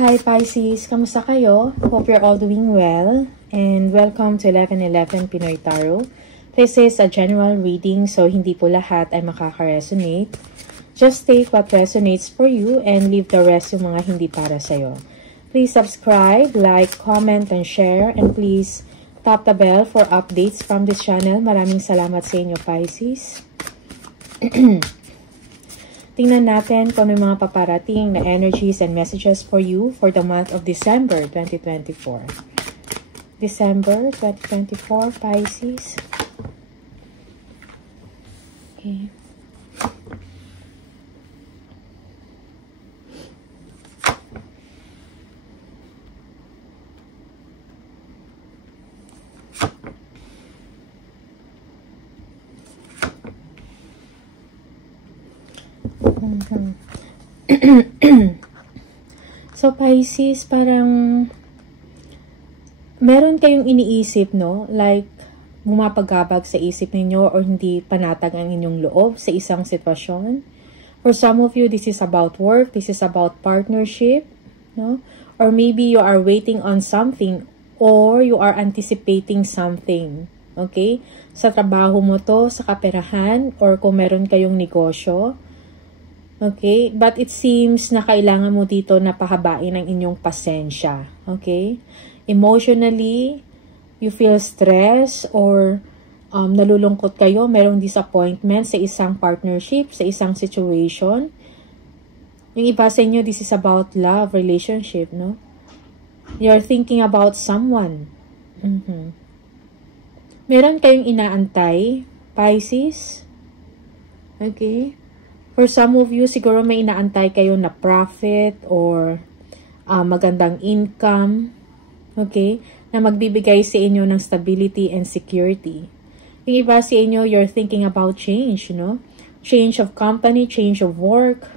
Hi Pisces, kamusta kayo? Hope you're all doing well and welcome to 1111 Pinoy Tarot. This is a general reading so hindi po lahat ay makaka-resonate. Just take what resonates for you and leave the rest yung mga hindi para sa'yo. Please subscribe, like, comment, and share, and please tap the bell for updates from this channel. Maraming salamat sa inyo Pisces. Tingnan natin kung ano yung mga paparating na energies and messages for you for the month of December 2024. December 2024, Pisces. Okay. So Pisces, parang meron kayong iniisip, no? Like, bumapagabag sa isip ninyo or hindi panatag ang inyong loob sa isang sitwasyon. For some of you, this is about work, this is about partnership, no? Or maybe you are waiting on something or you are anticipating something, okay? Sa trabaho mo to, sa kaperahan, or kung meron kayong negosyo. Okay? But it seems na kailangan mo dito na pahabain ang inyong pasensya. Okay? Emotionally, you feel stress or nalulungkot kayo, merong disappointment sa isang partnership, sa isang situation. Yung iba sa inyo, this is about love, relationship, no? You're thinking about someone. Meron kayong inaantay, Pisces. Okay? For some of you, siguro may inaantay kayo na profit or magandang income, okay, na magbibigay sa inyo ng stability and security. Yung iba sa inyo, you're thinking about change, no? Change of company, change of work.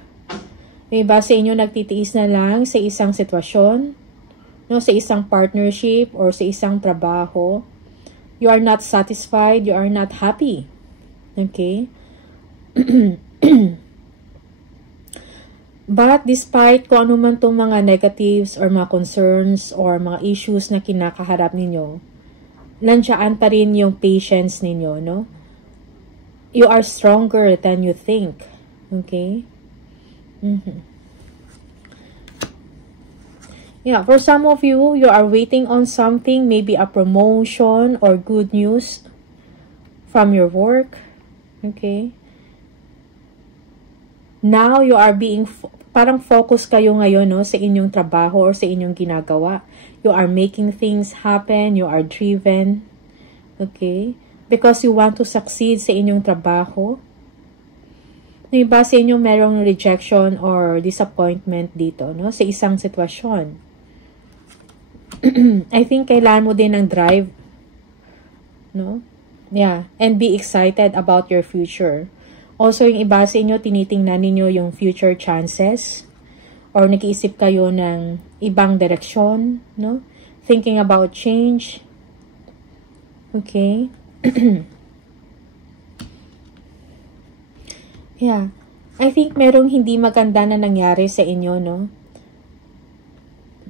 Yung iba sa inyo, nagtitiis na lang sa isang sitwasyon, no? Sa isang partnership or sa isang trabaho. You are not satisfied, you are not happy. Okay? But despite kung ano man itong mga negatives or mga concerns or mga issues na kinakaharap ninyo, nandiyan pa rin yung patience ninyo, no? You are stronger than you think. Okay? Yeah, for some of you, you are waiting on something, maybe a promotion or good news from your work. Okay? Now, you are being, parang focus kayo ngayon, no, sa inyong trabaho or sa inyong ginagawa. You are making things happen, you are driven, okay? Because you want to succeed sa inyong trabaho. Yung iba sa inyo merong rejection or disappointment dito, no, sa isang sitwasyon. I think kailangan mo din ng drive, no? Yeah, and be excited about your future. Also, yung iba sa inyo, tinitingnan ninyo yung future chances or nag-iisip kayo ng ibang direksyon, no? Thinking about change. Okay? Yeah. I think merong hindi maganda na nangyari sa inyo, no?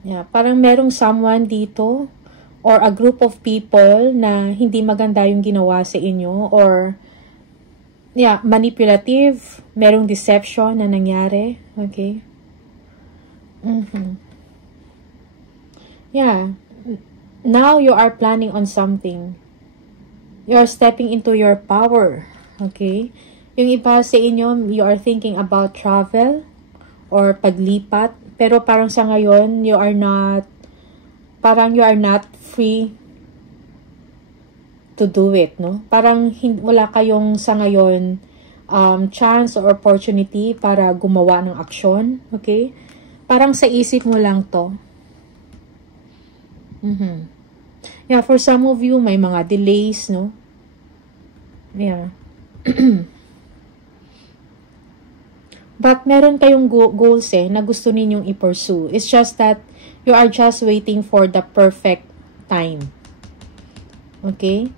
Yeah. Parang merong someone dito or a group of people na hindi maganda yung ginawa sa inyo or yeah, manipulative, merong deception na nangyari, okay? Yeah, now you are planning on something. You are stepping into your power, okay? Yung iba sa inyo, you are thinking about travel or paglipat, pero parang sa ngayon, you are not free to do it, no? Parang wala kayong sa ngayon chance or opportunity para gumawa ng aksyon, okay? Parang sa isip mo lang to. Yeah, for some of you, may mga delays, no? Yeah. But meron kayong goals na gusto ninyong i-pursue. It's just that you are just waiting for the perfect time. Okay?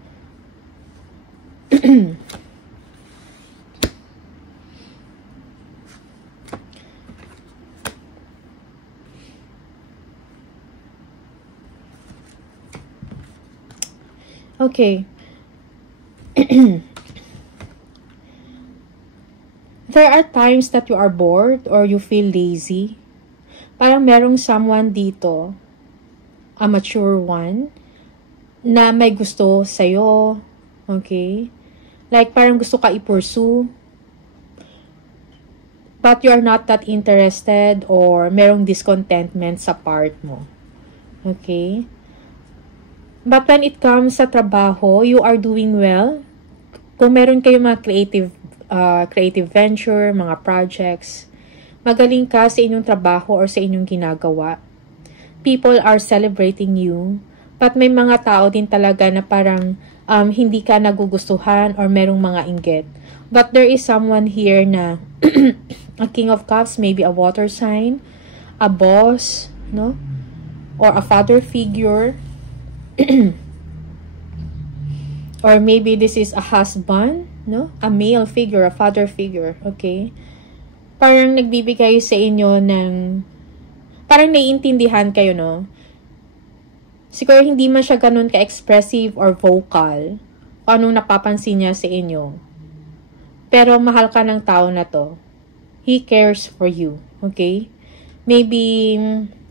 Okay. There are times that you are bored or you feel lazy. Parang merong someone dito, a mature one, na may gusto sa'yo. Okay? Like, parang gusto ka i-pursue. But you are not that interested or merong discontentment sa part mo. Okay? But when it comes sa trabaho, you are doing well. Kung meron kayong mga creative venture, mga projects, magaling ka sa inyong trabaho or sa inyong ginagawa. People are celebrating you. But may mga tao din talaga na parang hindi ka nagugustuhan or merong mga inggit. But there is someone here na a King of Cups, maybe a water sign, a boss, no? Or a father figure. Or maybe this is a husband, no? A male figure, a father figure, okay? Parang nagbibigay sa inyo ng, parang naiintindihan kayo, no? Siguro hindi man siya ganun ka-expressive or vocal kung anong napapansin niya sa inyo. Pero mahal ka ng tao na to. He cares for you, okay? Maybe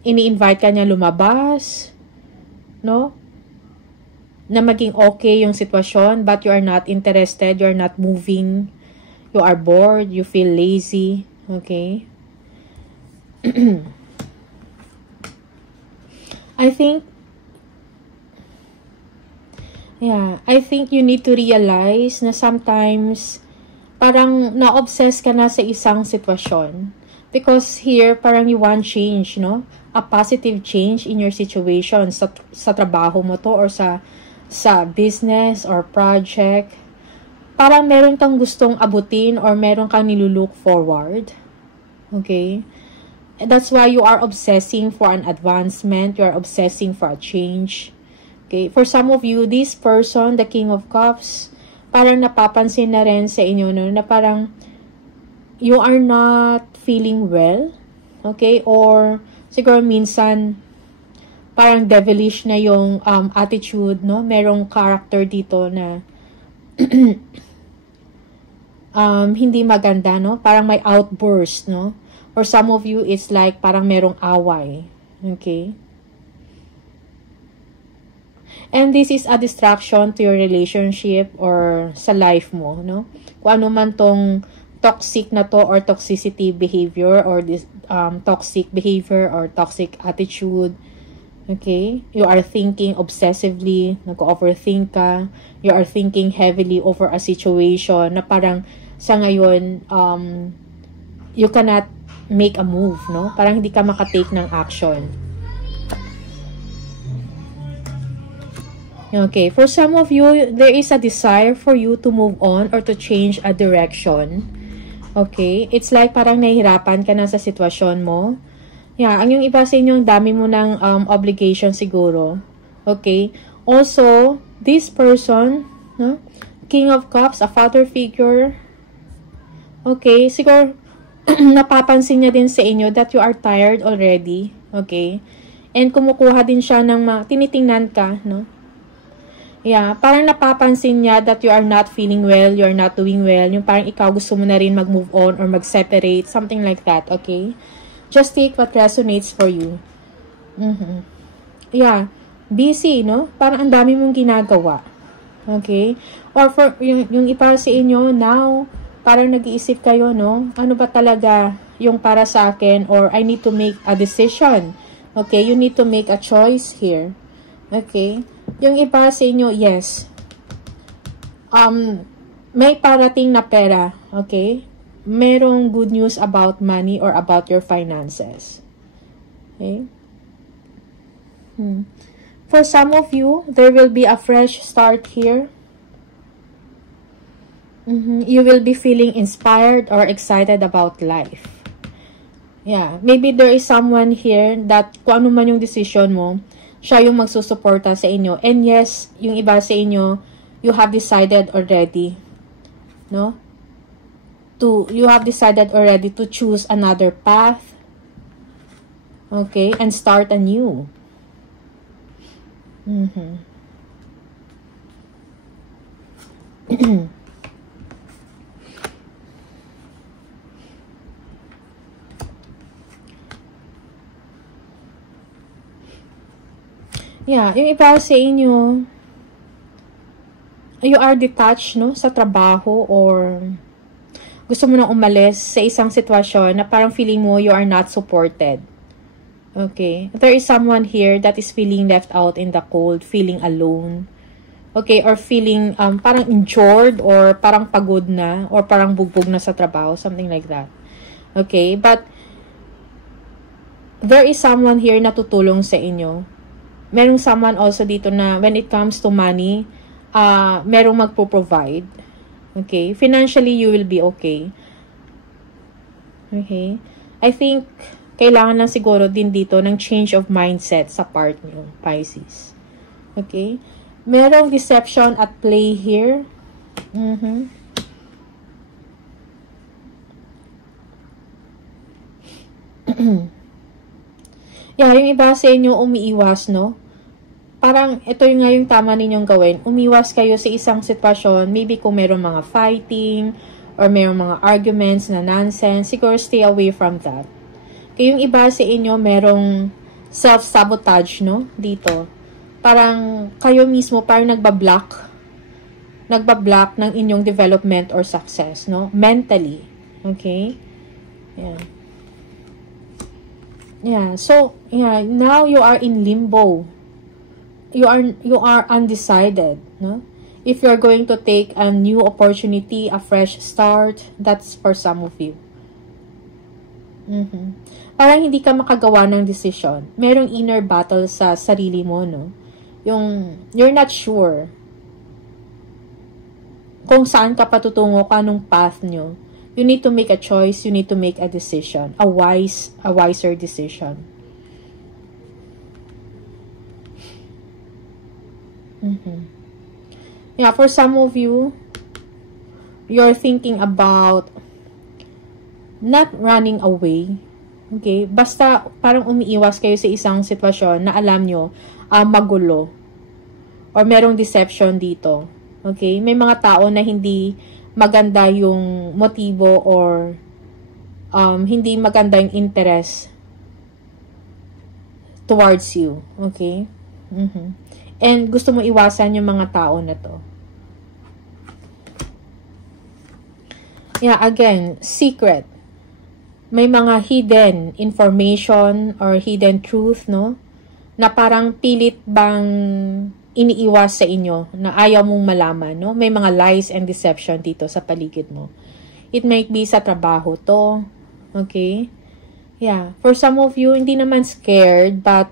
ini-invite ka niya lumabas, no? Na maging okay yung sitwasyon, but you are not interested, you are not moving, you are bored, you feel lazy, okay? I think you need to realize na sometimes parang na-obsess ka na sa isang sitwasyon. Because here, parang you want change, no? A positive change in your situation sa trabaho mo to or sa business or project. Parang meron kang gustong abutin or meron kang nilulook forward. Okay? That's why you are obsessing for an advancement. You are obsessing for a change. Okay? For some of you, this person, the King of Cups, parang napapansin na rin sa inyo, no? Na parang you are not feeling well. Okay? Or siguro minsan parang devilish na yung attitude, no? Merong character dito na hindi maganda, no? Parang may outburst, no? For some of you, it's like parang merong away. Okay? And this is a distraction to your relationship or sa life mo, no? Kung ano man tong toxic na to or toxicity behavior or this toxic behavior or toxic attitude. Okay? You are thinking obsessively, nag-overthink ka, you are thinking heavily over a situation na parang sa ngayon, you cannot make a move, no? Parang hindi ka makatake ng action. Okay, for some of you, there is a desire for you to move on or to change a direction. Okay? It's like parang nahihirapan ka na sa sitwasyon mo. Yeah, ang yung iba sa inyo, ang dami mo ng obligation siguro. Okay? Also, this person, no? King of Cups, a father figure. Okay? Siguro, napapansin niya din sa inyo that you are tired already. Okay? And kumukuha din siya ng tinitingnan ka, no? Yeah, parang napapansin niya that you are not feeling well, you are not doing well. Yung parang ikaw gusto mo na rin mag-move on or mag-separate, something like that, okay? Just take what resonates for you. Yeah, busy, no? Parang ang dami mong ginagawa. Okay? Or for yung iba sa inyo, now, parang nag-iisip kayo, no? Ano ba talaga yung para sa akin? Or I need to make a decision. Okay? You need to make a choice here. Okay? Yung iba sa inyo, yes. May parating na pera. Okay? Merong good news about money or about your finances. Okay? For some of you, there will be a fresh start here. You will be feeling inspired or excited about life. Yeah. Maybe there is someone here that kung ano man yung decision mo, siya yung magsusuporta sa inyo. And yes, yung iba sa inyo, you have decided already. No? You have decided already to choose another path. Okay? And start anew. Yeah, yung iba sa inyo, you are detached, no, sa trabaho, or gusto mo nang umalis sa isang sitwasyon na parang feeling mo you are not supported. Okay? There is someone here that is feeling left out in the cold, feeling alone. Okay? Or feeling parang injured, or parang pagod na, or parang bugbog na sa trabaho, something like that. Okay? But there is someone here na tutulong sa inyo. Merong someone also dito na when it comes to money, merong magpo-provide. Okay? Financially, you will be okay. Okay? I think, kailangan lang siguro din dito ng change of mindset sa part nyo, Pisces. Okay? Merong deception at play here. Yeah, yung iba sa inyo umiiwas, no? Parang ito yung nga yung tama ninyong gawin. Umiwas kayo sa isang sitwasyon. Maybe kung mayroong mga fighting or mayroong mga arguments na nonsense, siguro stay away from that. Kaya yung iba sa inyo merong self-sabotage, no? Dito. Parang kayo mismo parang nagbablock ng inyong development or success, no? Mentally. Okay? Yeah. Yeah. So, yeah, now you are in limbo. You are undecided, no? If you're going to take a new opportunity, a fresh start, that's for some of you. Parang hindi ka makagawa ng decision. Merong inner battle sa sarili mo, no? Yung you're not sure kung saan ka patutungo, anong path nyo. You need to make a choice, you need to make a decision, a wiser decision. Yeah, for some of you, you're thinking about not running away. Okay? Basta parang umiiwas kayo sa isang sitwasyon na alam nyo magulo. Or merong deception dito. Okay? May mga tao na hindi maganda yung motibo or hindi maganda yung interest towards you. Okay? And gusto mo iwasan yung mga tao na to. Yeah, again, secret. May mga hidden information or hidden truth, no? Na parang pilit bang iniiwas sa inyo na ayaw mong malaman, no? May mga lies and deception dito sa paligid mo. It might be sa trabaho to. Okay? Yeah. For some of you, hindi naman scared, but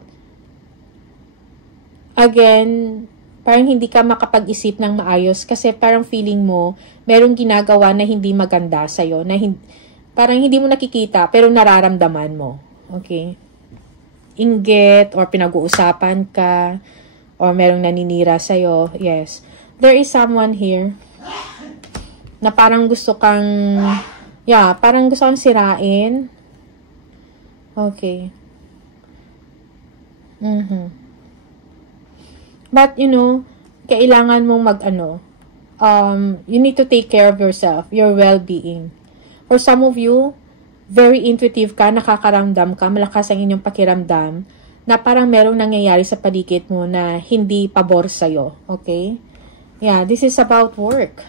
again, parang hindi ka makapag-isip ng maayos kasi parang feeling mo, merong ginagawa na hindi maganda sa'yo, na parang hindi mo nakikita, pero nararamdaman mo. Okay? Inggit, or pinag-uusapan ka, or merong naninira sa'yo. Yes. There is someone here na parang gusto kang, parang gusto kang sirain. Okay. But, you know, kailangan mong you need to take care of yourself, your well-being. For some of you, very intuitive ka, nakakaramdam ka, malakas ang inyong pakiramdam, na parang merong nangyayari sa paligid mo na hindi pabor sa'yo. Okay? Yeah, this is about work.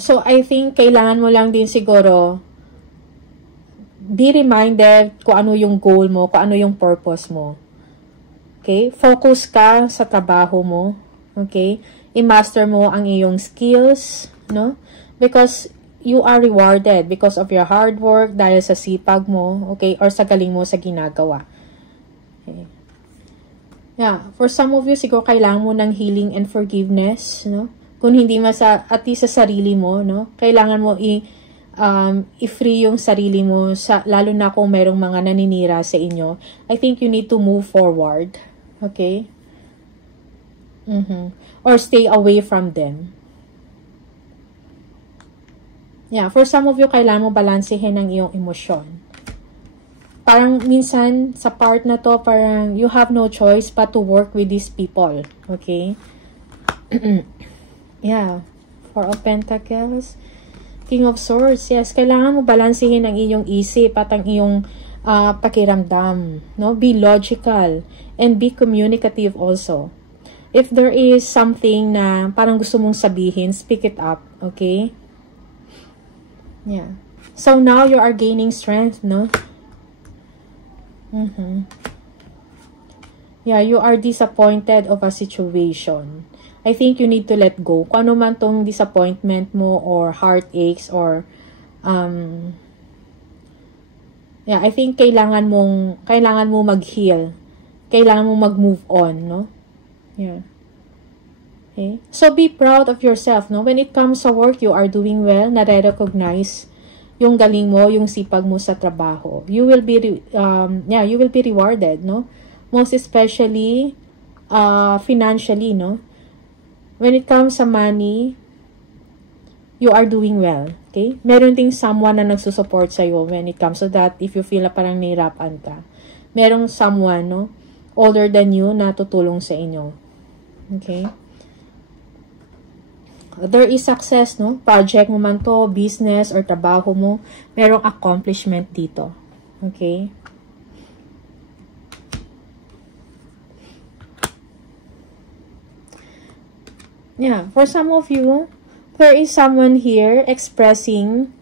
So, I think, kailangan mo lang din siguro be reminded kung ano yung goal mo, kung ano yung purpose mo. Okay? Focus ka sa trabaho mo. Okay? I-master mo ang iyong skills, no? Because you are rewarded because of your hard work, dahil sa sipag mo, okay? Or sa galing mo sa ginagawa. Okay? Yeah. For some of you, siguro kailangan mo ng healing and forgiveness, no? Kung hindi at least sa sarili mo, no? Kailangan mo i-free yung sarili mo, lalo na kung merong mga naninira sa inyo. I think you need to move forward. Okay? Or stay away from them. Yeah, for some of you, kailangan mo balansehin ang iyong emosyon. parang minsan sa part na to, parang you have no choice but to work with these people. Okay? Yeah. Four of Pentacles. King of Swords. Yes, kailangan mo balansehin ang iyong isip at ang iyong pakiramdam. No? Be logical and be communicative also. If there is something na parang gusto mong sabihin, speak it up. Okay? Yeah. So now you are gaining strength, no? Yeah, you are disappointed of a situation. I think you need to let go. Kung ano man tong disappointment mo or heartaches or yeah, I think kailangan mo mag-heal. Kailangan mo mag-move on, no? Yeah. Okay? So be proud of yourself, no? When it comes sa work, you are doing well. Nare-recognize yung galing mo, yung sipag mo sa trabaho. You will be you will be rewarded, no? Most especially financially, no? When it comes sa money, you are doing well. Okay? Meron ding someone na nagsusupport sa'yo when it comes to that. If you feel na parang nahirapan ka, merong someone, no, older than you na tutulong sa inyo. Okay? There is success, no? Project mo man to, business or trabaho mo, merong accomplishment dito. Okay? Yeah, for some of you, there is someone here expressing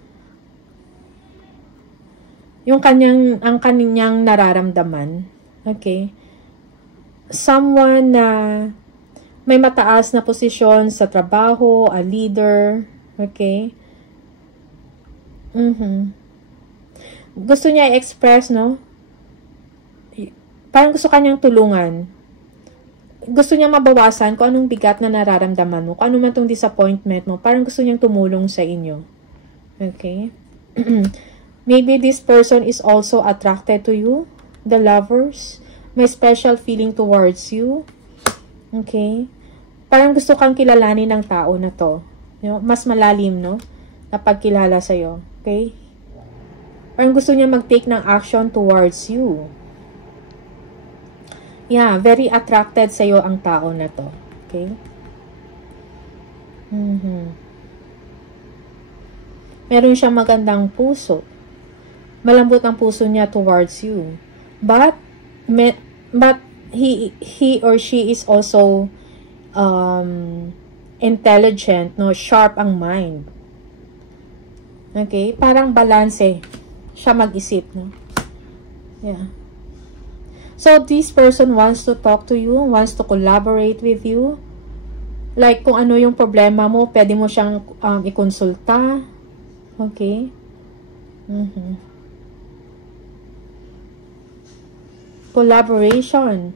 ang kanyang nararamdaman. Okay? Someone na may mataas na posisyon sa trabaho, a leader. Okay? Gusto niya i-express, no? Parang gusto kanyang tulungan. Gusto niya mabawasan kung anong bigat na nararamdaman mo, kung ano man tong disappointment mo, parang gusto niyang tumulong sa inyo. Okay? Maybe this person is also attracted to you, the lovers. May special feeling towards you. Okay? Parang gusto kang kilalanin ng tao na to. You know, mas malalim, no? Na pagkilala sa'yo. Okay? Parang gusto niya mag-take ng action towards you. Yeah, very attracted sa'yo ang tao na to. Okay? Meron siyang magandang puso. Malambot ang puso niya towards you. But he or she is also intelligent, no? Sharp ang mind. Okay? Parang balanse siya mag-isip, no? Yeah. So, this person wants to talk to you, wants to collaborate with you. Like, kung ano yung problema mo, pwede mo siyang ikonsulta. Okay? Collaboration.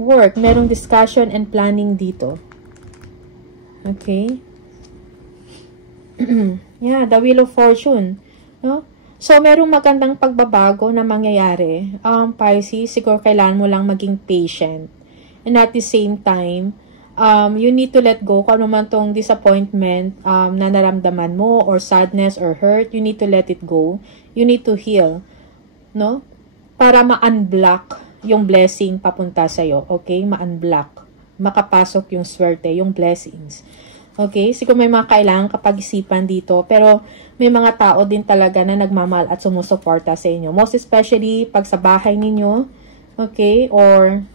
Work. Merong discussion and planning dito. Okay? Yeah, the Wheel of Fortune. No? So, merong magandang pagbabago na mangyayari. Pisces, siguro kailangan mo lang maging patient. And at the same time, you need to let go kung ano man tong disappointment na naramdaman mo or sadness or hurt. You need to let it go. You need to heal. No? Para ma-unblock yung blessing papunta sa'yo. Okay? Ma-unblock. Makapasok yung swerte, yung blessings. Okay? Siguro may mga kailangan kapag-isipan dito. Pero may mga tao din talaga na nagmamahal at sumusuporta sa inyo. Most especially pag sa bahay ninyo. Okay? Or,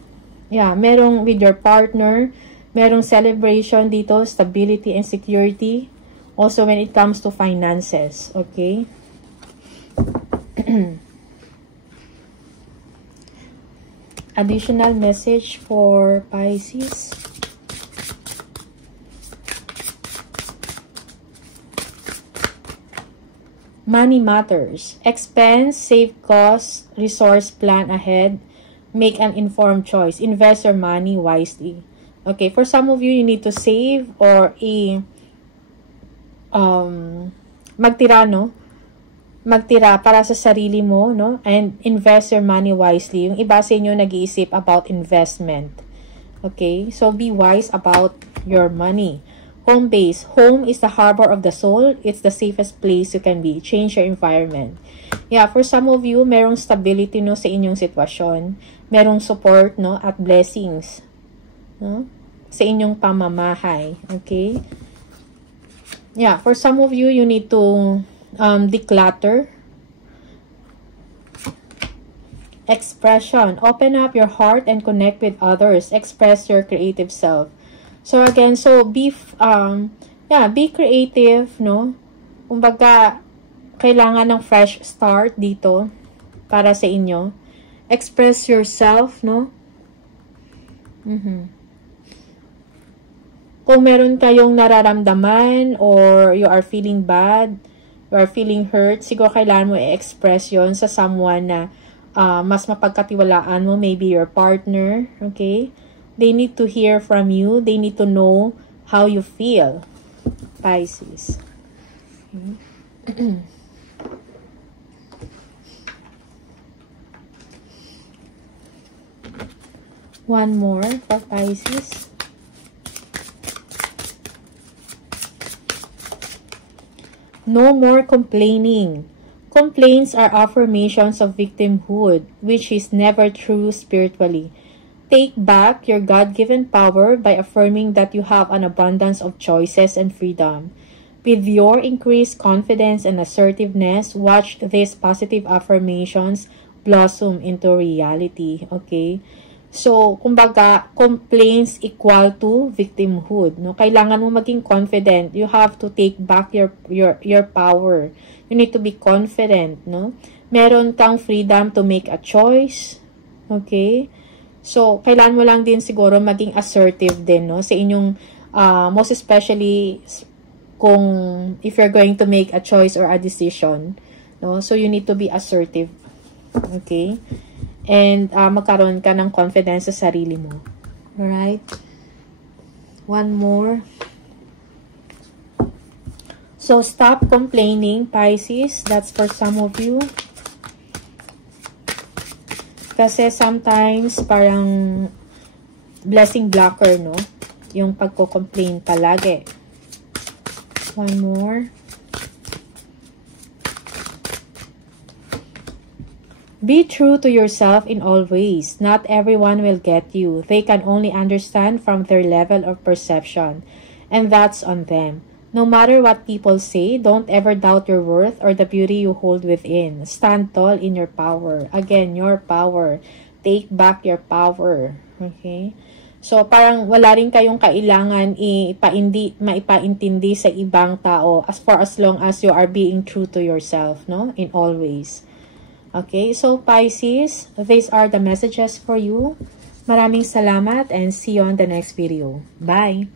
yeah, merong with your partner. Merong celebration dito. Stability and security. Also when it comes to finances. Okay? Additional message for Pisces. Money matters. Expense, save costs, resource plan ahead. Make an informed choice. Invest your money wisely. Okay, for some of you, you need to save or magtira, no? Magtira para sa sarili mo, no? And invest your money wisely. Yung iba sa inyo nag-iisip about investment. Okay? So, be wise about your money. Home base. Home is the harbor of the soul. It's the safest place you can be. Change your environment. Yeah, for some of you, merong stability, no, sa inyong sitwasyon. Merong support, no, at blessings, no, sa inyong pamamahay. Okay? Yeah, for some of you, you need to declutter. Expression. Open up your heart and connect with others. Express your creative self. So again, so be creative, no? Kumbaga, kailangan ng fresh start dito para sa inyo. Express yourself, no? Kung meron kayong nararamdaman or you are feeling bad, you are feeling hurt, siguro kailangan mo i-express yon sa someone na mas mapagkatiwalaan mo, maybe your partner, okay? They need to hear from you. They need to know how you feel, Pisces. One more for Pisces. No more complaining. Complaints are affirmations of victimhood, which is never true spiritually. Take back your God-given power by affirming that you have an abundance of choices and freedom. With your increased confidence and assertiveness, watch these positive affirmations blossom into reality. Okay? So, kumbaga, complaints equal to victimhood. No? Kailangan mo maging confident. You have to take back your power. You need to be confident. No? Meron kang freedom to make a choice. Okay? So, kailangan mo lang din siguro maging assertive din, no? Sa inyong, most especially, if you're going to make a choice or a decision, no? So, you need to be assertive. Okay? And, magkaroon ka ng confidence sa sarili mo. Alright? One more. So, stop complaining, Pisces. That's for some of you. Kasi sometimes, parang blessing blocker, no? Yung pagko-complain palagi. One more. Be true to yourself in all ways. Not everyone will get you. They can only understand from their level of perception. And that's on them. No matter what people say, don't ever doubt your worth or the beauty you hold within. Stand tall in your power. Again, your power. Take back your power. Okay? So, parang wala rin kayong kailangan maipaintindi sa ibang tao as far as long as you are being true to yourself, no? In all ways. Okay? So, Pisces, these are the messages for you. Maraming salamat and see you on the next video. Bye!